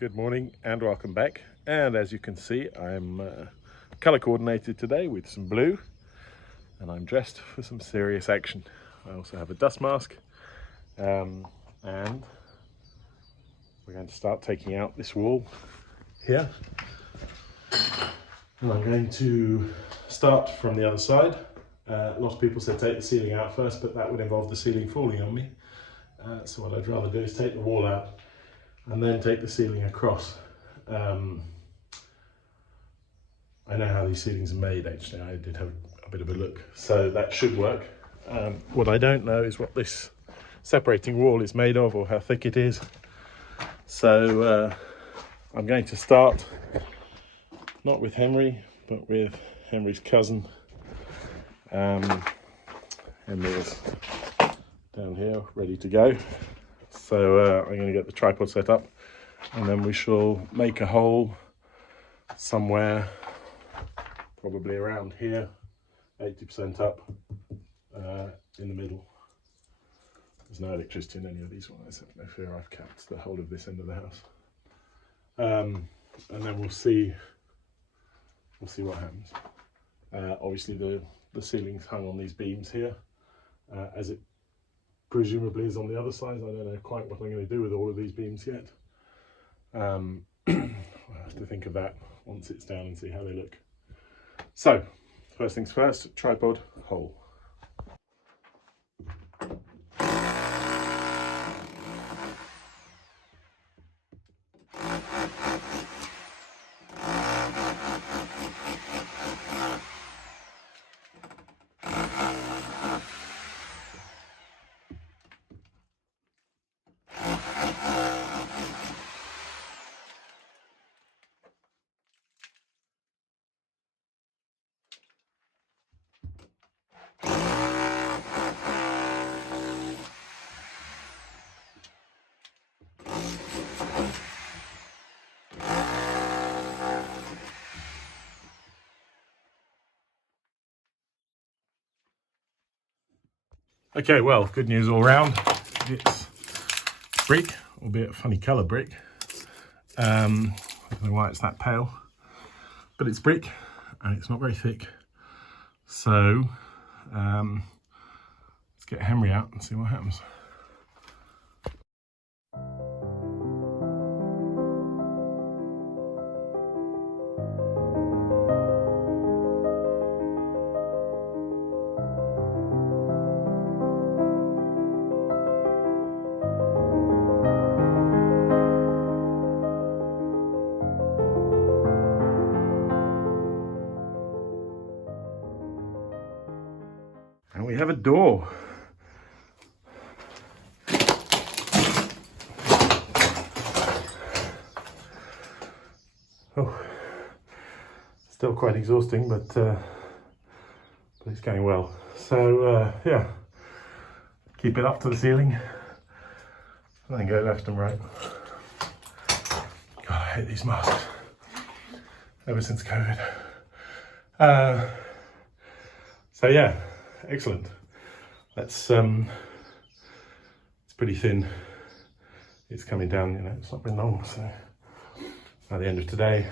Good morning and welcome back. And as you can see, I'm color coordinated today with some blue, and I'm dressed for some serious action. I also have a dust mask, and we're going to start taking out this wall here. And I'm going to start from the other side. A lot of people said take the ceiling out first, but that would involve the ceiling falling on me. So what I'd rather do is take the wall out and then take the ceiling across. I know how these ceilings are made actually, I did have a bit of a look, so that should work. What I don't know is what this separating wall is made of or how thick it is. So I'm going to start not with Henry, but with Henry's cousin. Henry is down here ready to go. So I'm going to get the tripod set up, and then we shall make a hole somewhere, probably around here, 80% up in the middle. There's no electricity in any of these ones, so no fear, I've kept the whole of this end of the house. And then we'll see what happens. Obviously the ceiling's hung on these beams here, as it presumably is on the other side. I don't know quite what I'm going to do with all of these beams yet. I'll have to think of that once it's down and see how they look. So, first things first, tripod, hole. Okay, well, good news all round. It's brick, albeit a funny colour brick. I don't know why it's that pale, but it's brick and it's not very thick. So let's get Henry out and see what happens. And we have a door. Oh, still quite exhausting, but it's going well. So yeah, keep it up to the ceiling and then go left and right. God, I hate these masks ever since COVID. So yeah, excellent. Let's it's pretty thin. It's coming down, you know, it's not been long, so by the end of today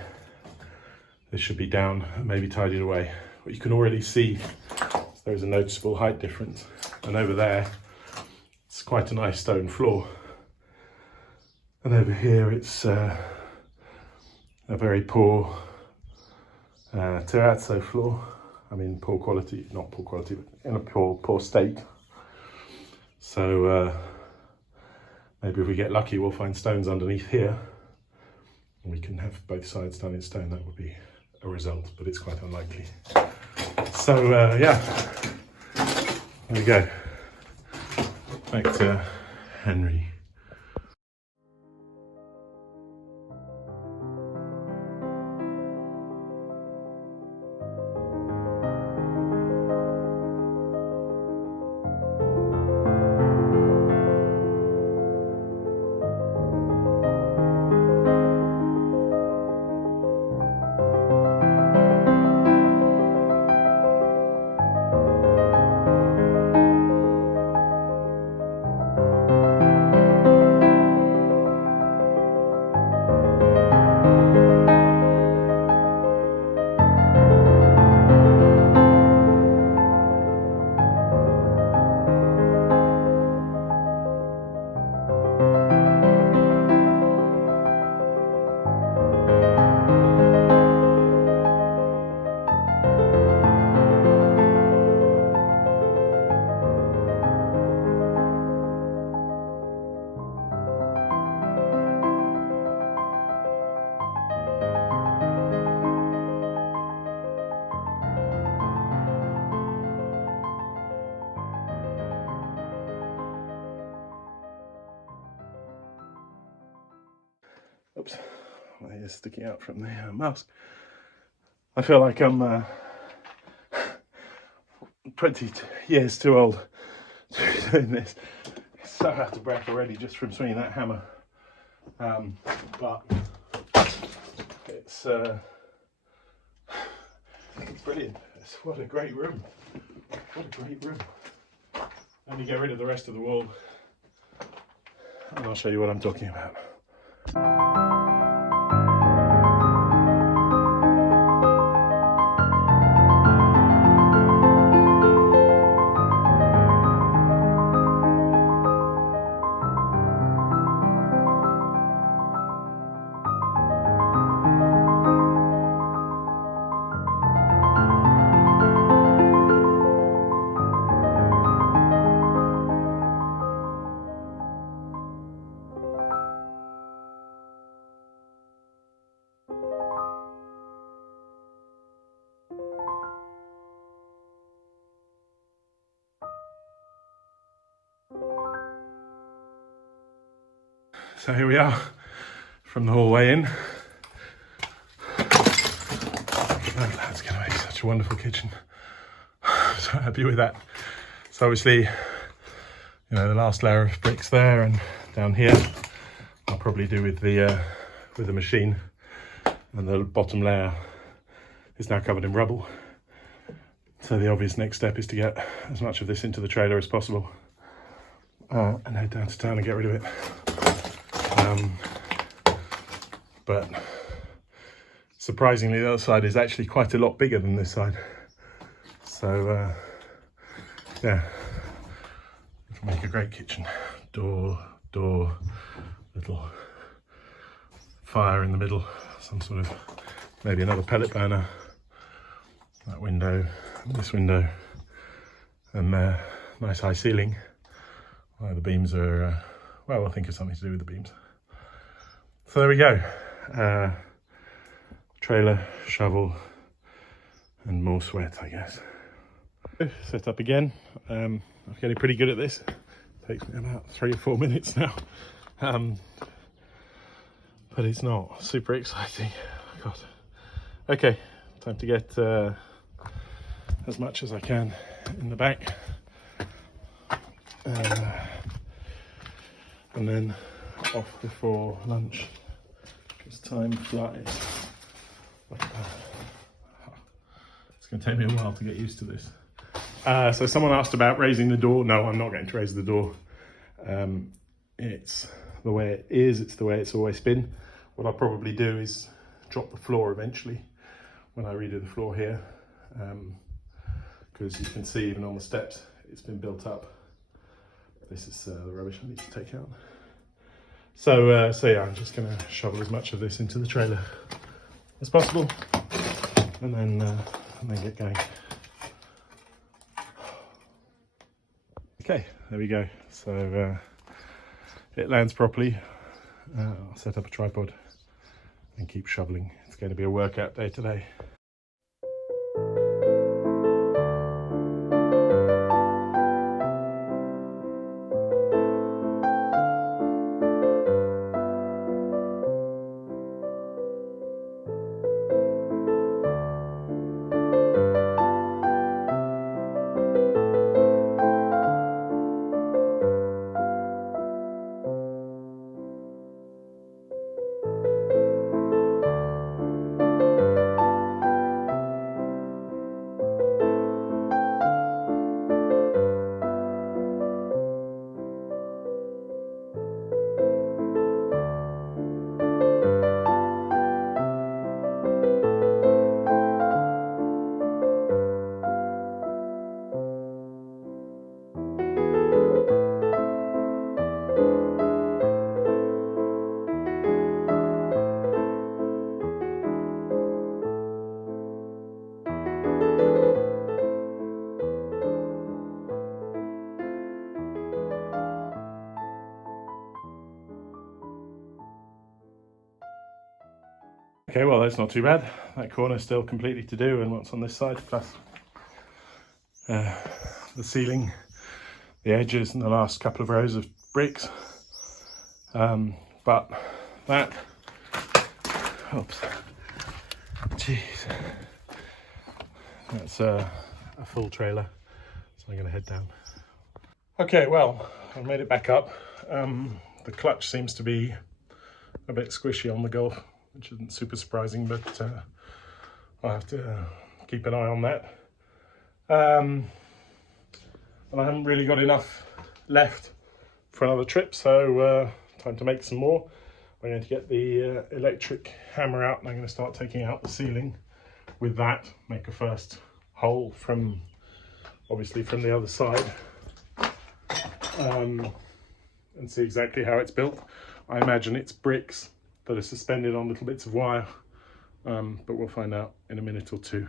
this should be down and maybe tidied away. What you can already see, there is a noticeable height difference, and over there it's quite a nice stone floor, and over here it's a very poor terrazzo floor. I mean, poor quality, not poor quality, but in a poor state. So maybe if we get lucky, we'll find stones underneath here, and we can have both sides done in stone. That would be a result, but it's quite unlikely. So yeah, there we go. Back to Henry. is sticking out from the mask. I feel like I'm 20 years too old to be doing this. It's so out of breath already just from swinging that hammer. But it's brilliant. What a great room. What a great room. Let me get rid of the rest of the wall and I'll show you what I'm talking about. So here we are from the hallway in. That's going to make such a wonderful kitchen. I'm so happy with that. So obviously, you know, the last layer of bricks there, and down here I'll probably do with the machine, and the bottom layer is now covered in rubble. So the obvious next step is to get as much of this into the trailer as possible and head down to town and get rid of it. But surprisingly, the other side is actually quite a lot bigger than this side. So yeah, we can make a great kitchen. Door, little fire in the middle, some sort of, maybe another pellet burner. That window, this window, and nice high ceiling. Well, the beams are, well, I'll think of something to do with the beams. So there we go. Trailer, shovel, and more sweat, I guess. Set up again. I'm getting pretty good at this. Takes me about 3 or 4 minutes now. But it's not super exciting. God. Okay, time to get as much as I can in the back. And then off before lunch, because time flies. It's going to take me a while to get used to this. So someone asked about raising the door. No, I'm not going to raise the door. It's the way it is, it's the way it's always been. What I'll probably do is drop the floor eventually when I redo the floor here, because you can see even on the steps it's been built up. This is the rubbish I need to take out. So yeah, I'm just going to shovel as much of this into the trailer as possible, and then get going. Okay, there we go. So it lands properly. I'll set up a tripod and keep shoveling. It's going to be a workout day today. Okay, well, that's not too bad. That corner's still completely to do, and what's on this side, plus the ceiling, the edges, and the last couple of rows of bricks. But that Oops. Jeez. That's a full trailer, so I'm going to head down. Okay, well, I've made it back up. The clutch seems to be a bit squishy on the Golf, which isn't super surprising, but I'll have to keep an eye on that. And I haven't really got enough left for another trip, so time to make some more. I'm going to get the electric hammer out, and I'm going to start taking out the ceiling with that, make a first hole from, obviously from the other side, and see exactly how it's built. I imagine it's bricks that are suspended on little bits of wire, but we'll find out in a minute or two.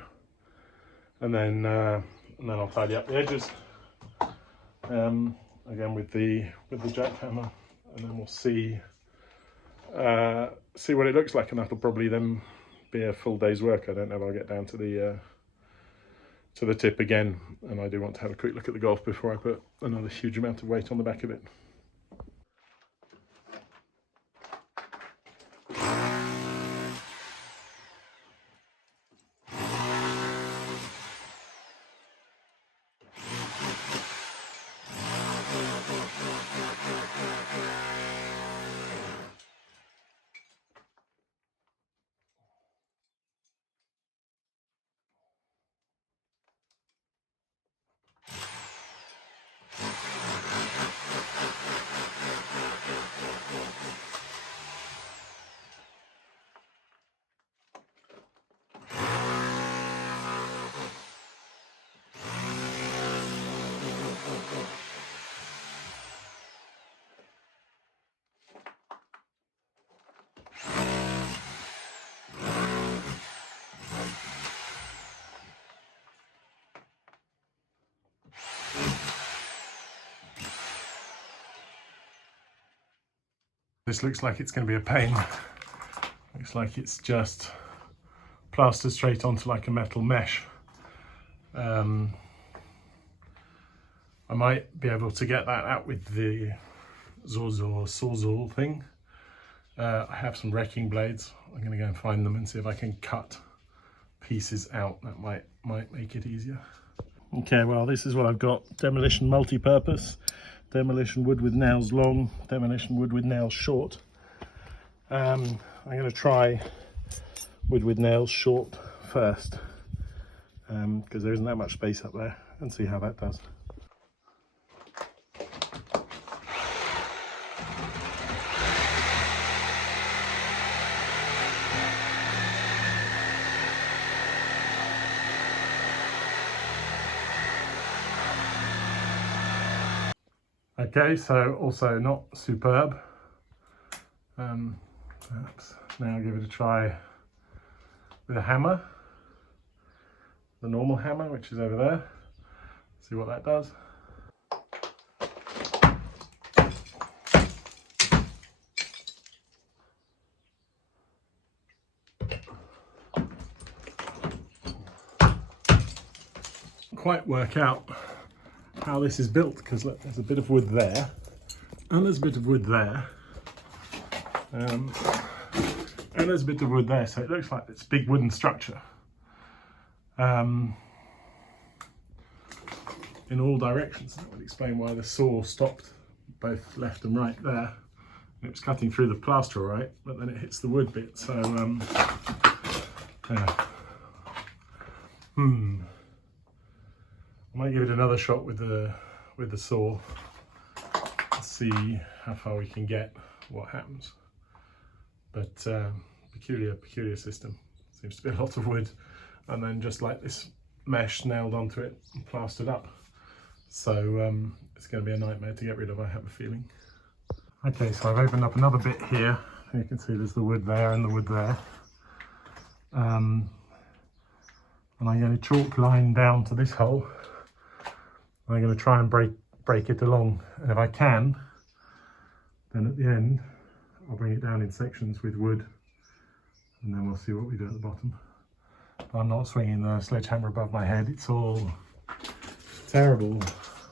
And then I'll tidy up the edges again with the jackhammer, and then we'll see what it looks like, and that'll probably then be a full day's work. I don't know if I'll get down to the tip again, and I do want to have a quick look at the Golf before I put another huge amount of weight on the back of it. This looks like it's going to be a pain. Looks like it's just plastered straight onto like a metal mesh. I might be able to get that out with the Sawzall thing. I have some wrecking blades. I'm going to go and find them and see if I can cut pieces out. That might make it easier. Okay, well, this is what I've got. Demolition multi-purpose. Demolition wood with nails long, demolition wood with nails short. I'm going to try wood with nails short first, because there isn't that much space up there, and see how that does. Okay, so also not superb. Perhaps now give it a try with a hammer, the normal hammer, which is over there. See what that does. Quite work out how this is built, because look, there's a bit of wood there, and there's a bit of wood there, and there's a bit of wood there, so it looks like it's a big wooden structure in all directions. That would explain why the saw stopped both left and right there. It was cutting through the plaster all right, but then it hits the wood bit, so yeah. I might give it another shot with the saw, see how far we can get, what happens. But peculiar system. Seems to be a lot of wood, and then just like this mesh nailed onto it and plastered up. So it's going to be a nightmare to get rid of, I have a feeling. Okay, so I've opened up another bit here. You can see there's the wood there and the wood there. And I'm going to chalk line down to this hole. I'm going to try and break it along, and if I can, then at the end I'll bring it down in sections with wood, and then we'll see what we do at the bottom. But I'm not swinging the sledgehammer above my head. It's all terrible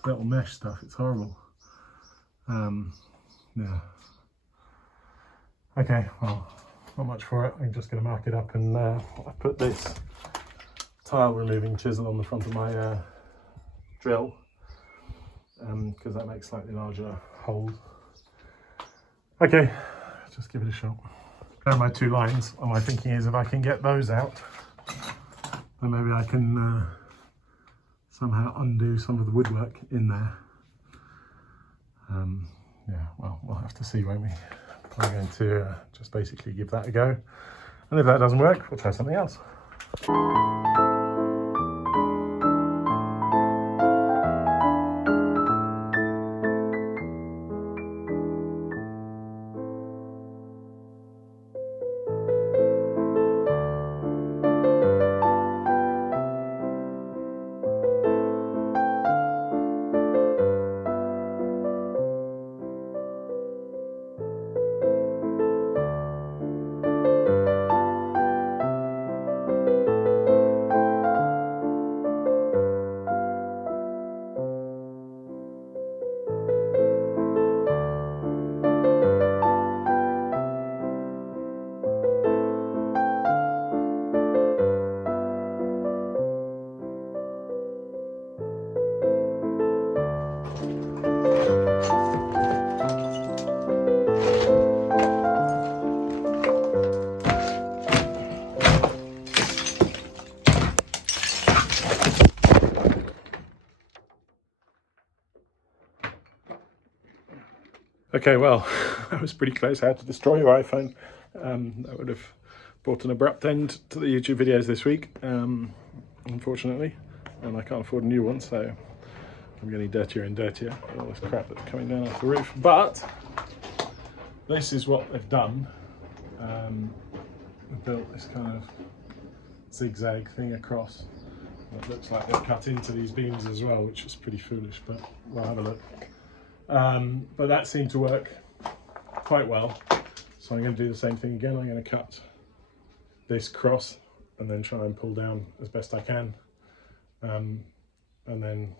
little mesh stuff. It's horrible. Yeah. Okay, well, not much for it. I'm just going to mark it up, and I put this tile removing chisel on the front of my drill, because that makes slightly larger holes. Okay, just give it a shot. There are my 2 lines, and my thinking is if I can get those out, then maybe I can somehow undo some of the woodwork in there. Yeah, well, we'll have to see, won't we? I'm going to just basically give that a go, and if that doesn't work, we'll try something else. Okay, well, that was pretty close. I had to destroy your iPhone. That would have brought an abrupt end to the YouTube videos this week, unfortunately, and I can't afford a new one, so I'm getting dirtier and dirtier with all this crap that's coming down off the roof. But this is what they've done. They've built this kind of zigzag thing across. It looks like they've cut into these beams as well, which is pretty foolish, but we'll have a look. But that seemed to work quite well, so I'm going to do the same thing again. I'm going to cut this cross and then try and pull down as best I can, and then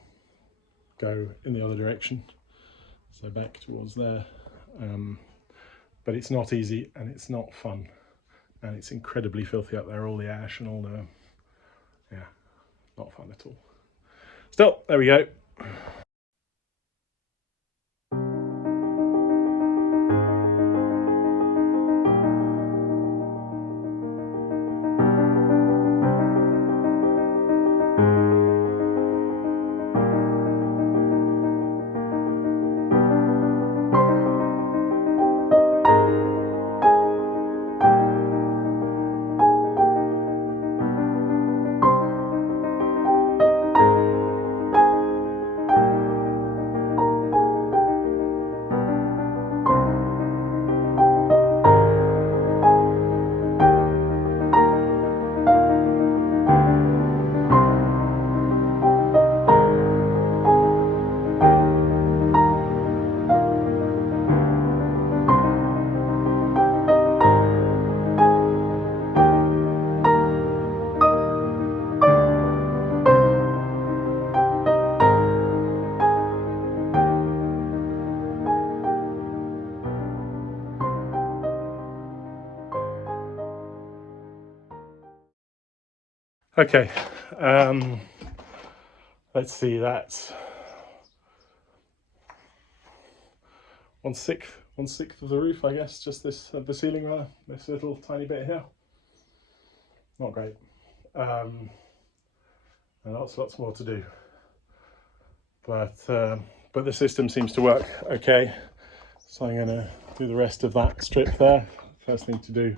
go in the other direction, so back towards there. But it's not easy, and it's not fun, and it's incredibly filthy up there, all the ash and all the, yeah, not fun at all. Still, there we go. Okay, let's see, that's 1/6 of the roof, I guess, just this, the ceiling rather, this little tiny bit here. Not great, and lots more to do, but the system seems to work okay, so I'm going to do the rest of that strip there. First thing to do,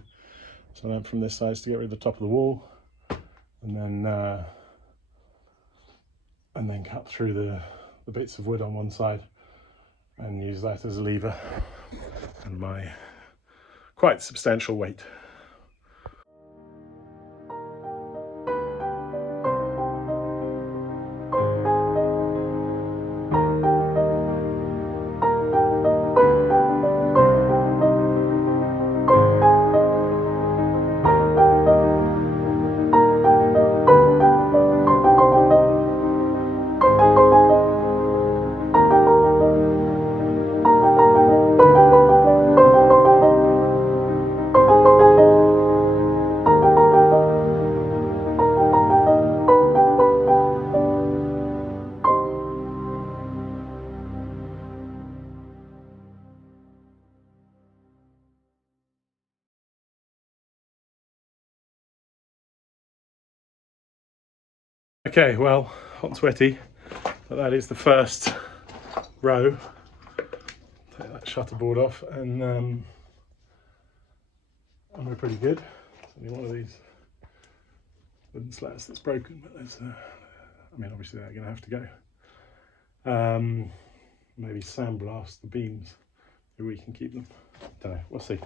so then from this side is to get rid of the top of the wall, and then cut through the bits of wood on one side and use that as a lever and my quite substantial weight. Okay, well, hot and sweaty, but that is the first row. Take that shutter board off, and we're pretty good. There's only one of these wooden slats that's broken, but there's, I mean, obviously they're going to have to go. Maybe sandblast the beams, maybe we can keep them. Don't know, we'll see.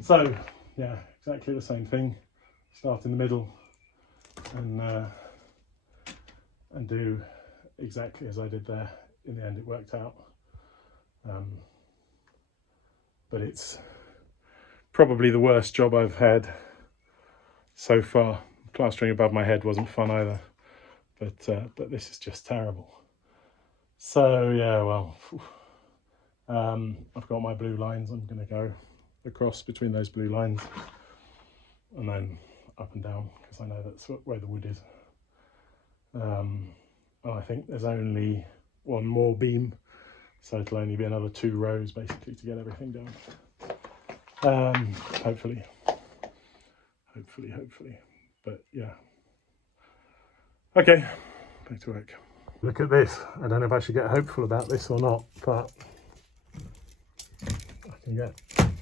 So, yeah, exactly the same thing. Start in the middle and do exactly as I did there. In the end, it worked out. But it's probably the worst job I've had so far. Plastering above my head wasn't fun either, but this is just terrible. So yeah, well, I've got my blue lines. I'm going to go across between those blue lines and then up and down, because I know that's where the wood is. And I think there's only one more beam, so it'll only be another 2 rows basically to get everything done. Hopefully, but yeah. Okay, back to work. Look at this. I don't know if I should get hopeful about this or not, but I can get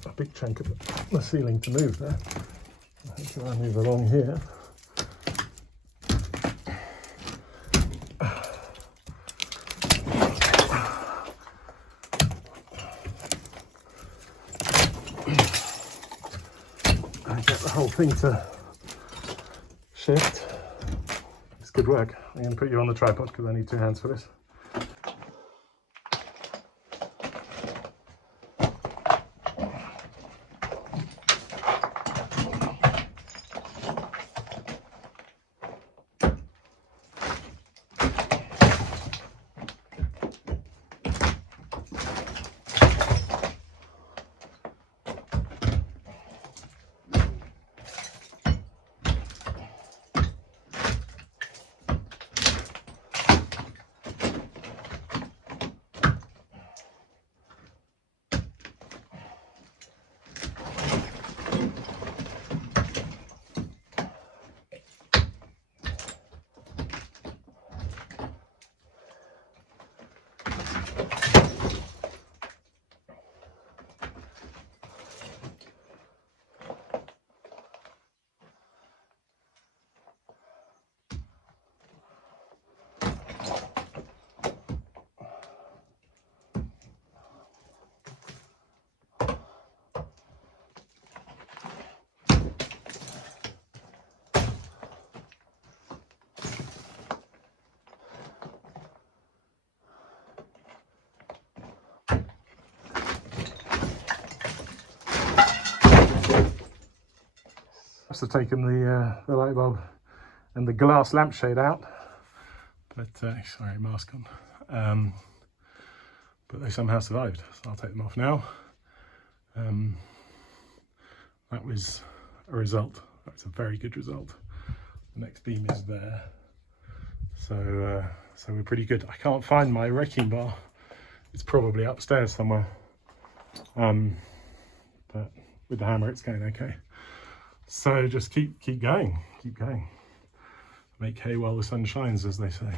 a big chunk of the ceiling to move there. I think if I move along here, I get the whole thing to shift. It's good work. I'm going to put you on the tripod because I need 2 hands for this. Must have taken the light bulb and the glass lampshade out, but sorry, mask on. But they somehow survived, so I'll take them off now. That was a result. That's a very good result. The next beam is there, so we're pretty good. I can't find my wrecking bar. It's probably upstairs somewhere, but with the hammer it's going okay. So just keep going, make hay while the sun shines, as they say.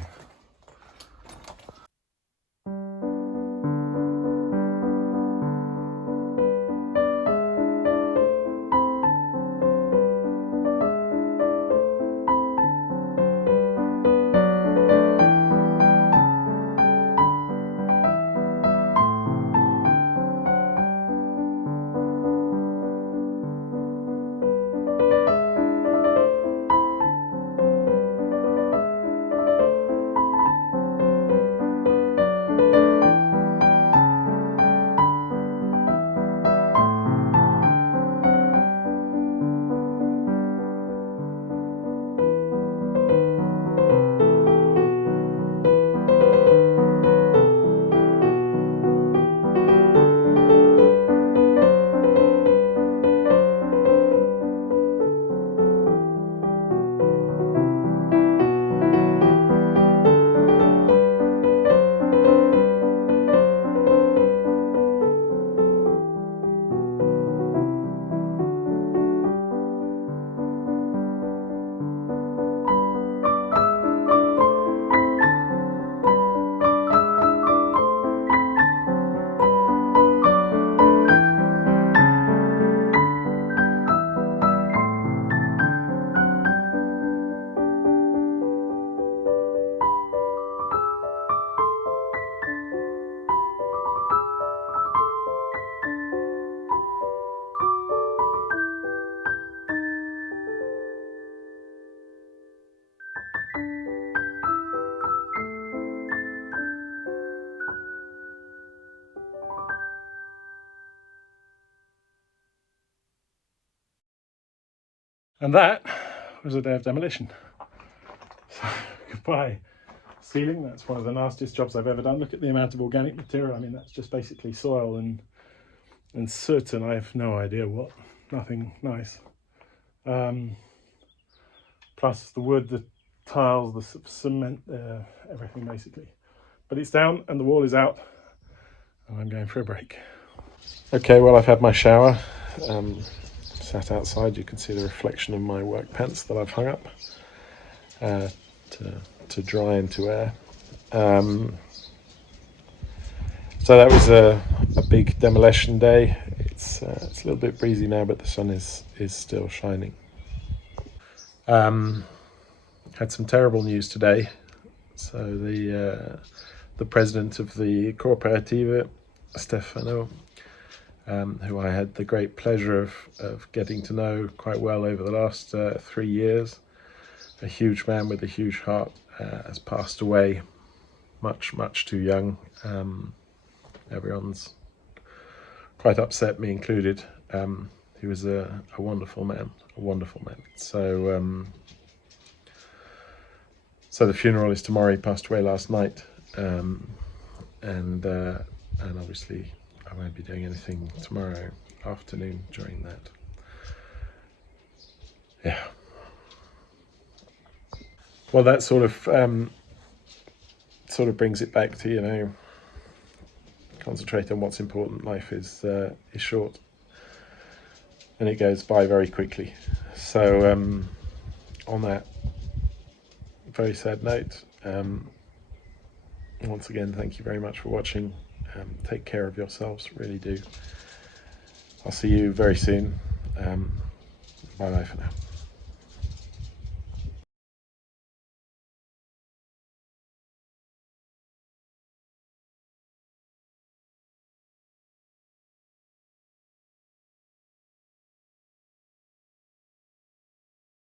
And that was a day of demolition. So, goodbye ceiling. That's one of the nastiest jobs I've ever done. Look at the amount of organic material. I mean, that's just basically soil and soot, and I have no idea what. Nothing nice. Plus the wood, the tiles, the cement, everything basically. But it's down and the wall is out, and I'm going for a break. Okay, well, I've had my shower. Sat outside. You can see the reflection of my work pants that I've hung up to dry and to air. So that was a big demolition day. It's a little bit breezy now, but the sun is still shining. Had some terrible news today. So the president of the Cooperativa, Stefano, who I had the great pleasure of getting to know quite well over the last 3 years, a huge man with a huge heart, has passed away much too young. Everyone's quite upset, me included. He was a wonderful man, So the funeral is tomorrow. He passed away last night, and obviously I won't be doing anything tomorrow afternoon during that. Yeah. Well, that sort of brings it back to, you know, concentrate on what's important. Life is short, and it goes by very quickly. So on that very sad note, once again, thank you very much for watching. Take care of yourselves, really do. I'll see you very soon. Bye bye for now.